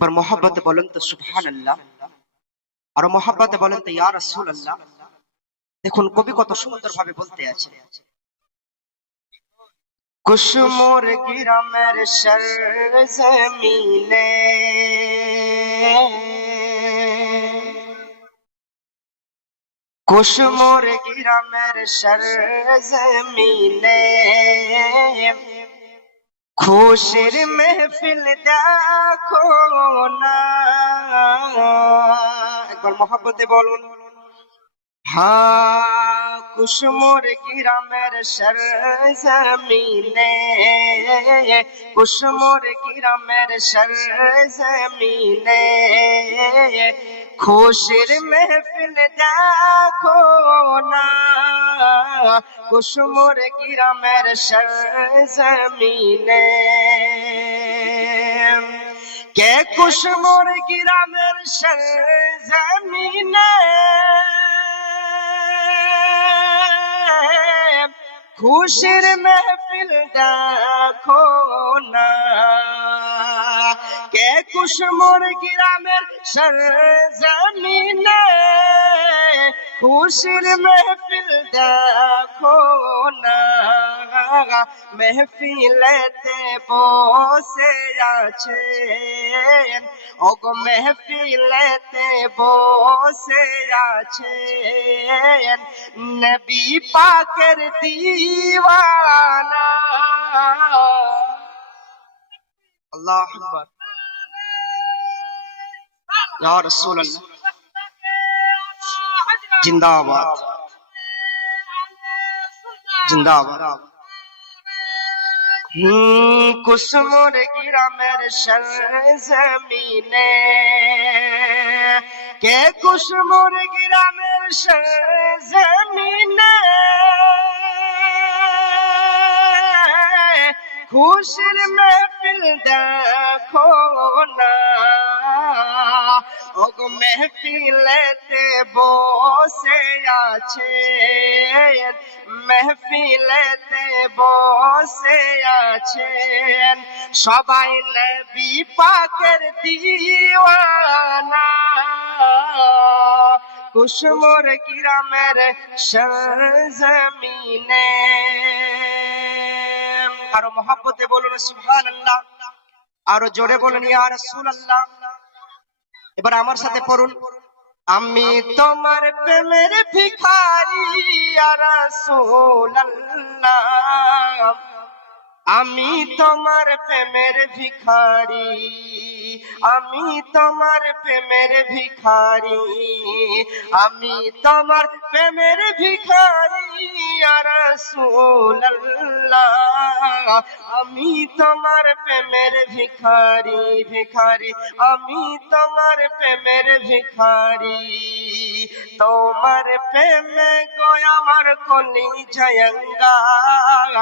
একবার মহব্বতে বলেন তো সুবহানাল্লাহ, আর মহব্বতে বলেন তো ইয়া রাসূলুল্লাহ। দেখুন কবি কত সুন্দর ভাবে বলতে আছে, কুশমোর গিরামের সরজমিনে, কুশমোর গিরামের সরজমিনে, খুশির মেহফিল দেখো না। একবার মহব্বতে বলুন, हाँ कुशमोर गिरामेर सरजमीने, कुशमोर गिरामेर सरजमीने, खुशिर महफिल देखो ना, कुशमोर गिरामेर सरजमीने। के कुशमोर गिरामेर सरजमीने, खुशिर महफिल देखो ना। के कुशमोर गिरामेर सरजमीने, खुशिर महफिल देखो ना। महफिलेते बसे आछेन, ओगो महफिलेते बसे आछेन नबी पाकेर दीवाना। अल्लाह अकबर, या रसूल अल्लाह, जिंदाबाद जिंदाबाद। कुसुमोर गिरामेर सरजमीने, के कुसुमोर गिरामेर सरजमीने, खुशिर महफिल देखो ना। ओगो महफिलेते बसे आछेन, महफिलेते बसे आछेन सबाई नबी पाकेर दीवाना। कुशमोर गिरामेर सरजमीने। आरो मोहब्बते बोलुन सुबहानाल्लाह, आरो जोरे बोलुन या रासूलुल्लाह। এবার আমার সাথে পড়ুন, আমি তোমার প্রেমের ভিখারি ইয়া রাসূলুল্লাহ, আমি তোমার প্রেমের ভিখারি, আমি তোমার প্রেমের ভিখারি, আমি তোমার প্রেমের ভিখারি ইয়া রাসূলুল্লাহ, আমি তোমার প্রেমের ভিখারি ভিখারি, আমি তোমার প্রেমের ভিখারি। তোমার প্রেমে গো আমার কলি জয়ঙ্গার,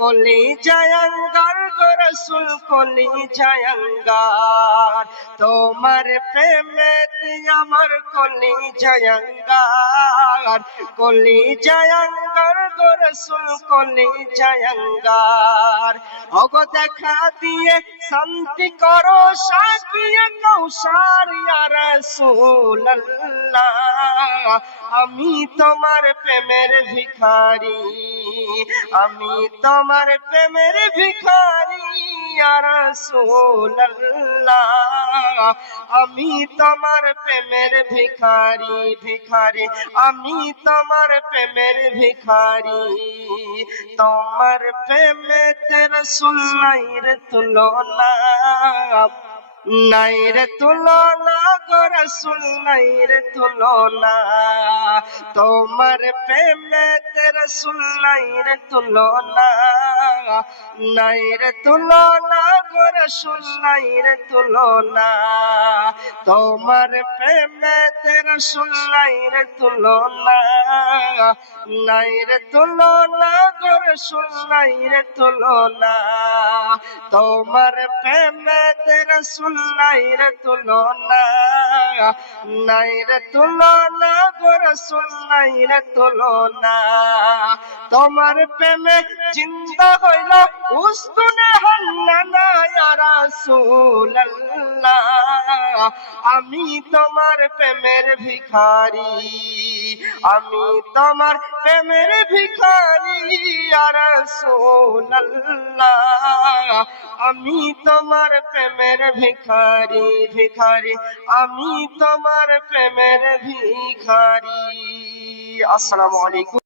কলি জয়ঙ্গার গো রাসূল কলি জয়ঙ্গার। তোমার প্রেমেতে আমার কলি জয়ঙ্গার, কলি জয়ঙ্গার গো রাসূল কলি জয়ঙ্গার। ওগো দেখা দিয়ে শান্তি করো সাকিয়ে কৌসার ইয়া রাসূলুল্লাহ, আমি তোমার প্রেমের ভিখারি, আমি তোমার প্রেমের ভিখারি ইয়া রাসূলুল্লাহ, আমি তোমার প্রেমের ভিখারি ভিখারি, আমি তোমার প্রেমের ভিখারি। তোমার প্রেমেতে রাসূল নাই রে তুলনা, নাই রে তুলনা গো রাসূল নাই রে তুলনা। তোমার প্রেমেতে রাসূল নাই রে তুলনা, নাই রে তুলনা গো রাসূল নাই রে তুলনা। তোমার প্রেমেতে রাসূল নাই রে তুলনা, নাই রে তুলনা গো রাসূল নাই রে তুলনা। তোমার প্রেমেতে রাসূল নাই রে তুলনা, নাই রে তুলনা গো রাসূল নাই রে তুলনা। তোমার প্রেমে জিন্দা হইল উস্তুনে হান্নানা ইয়া রাসূলুল্লাহ। আমি তোমার প্রেমের ভিখারি, আমি তোমার প্রেমের ভিখারি ইয়া রাসূলুল্লাহ। আমি তোমার প্রেমের ভিখারি, ভিখারি আমি তোমার প্রেমের ভিখারি। আসসালামু আলাইকুম।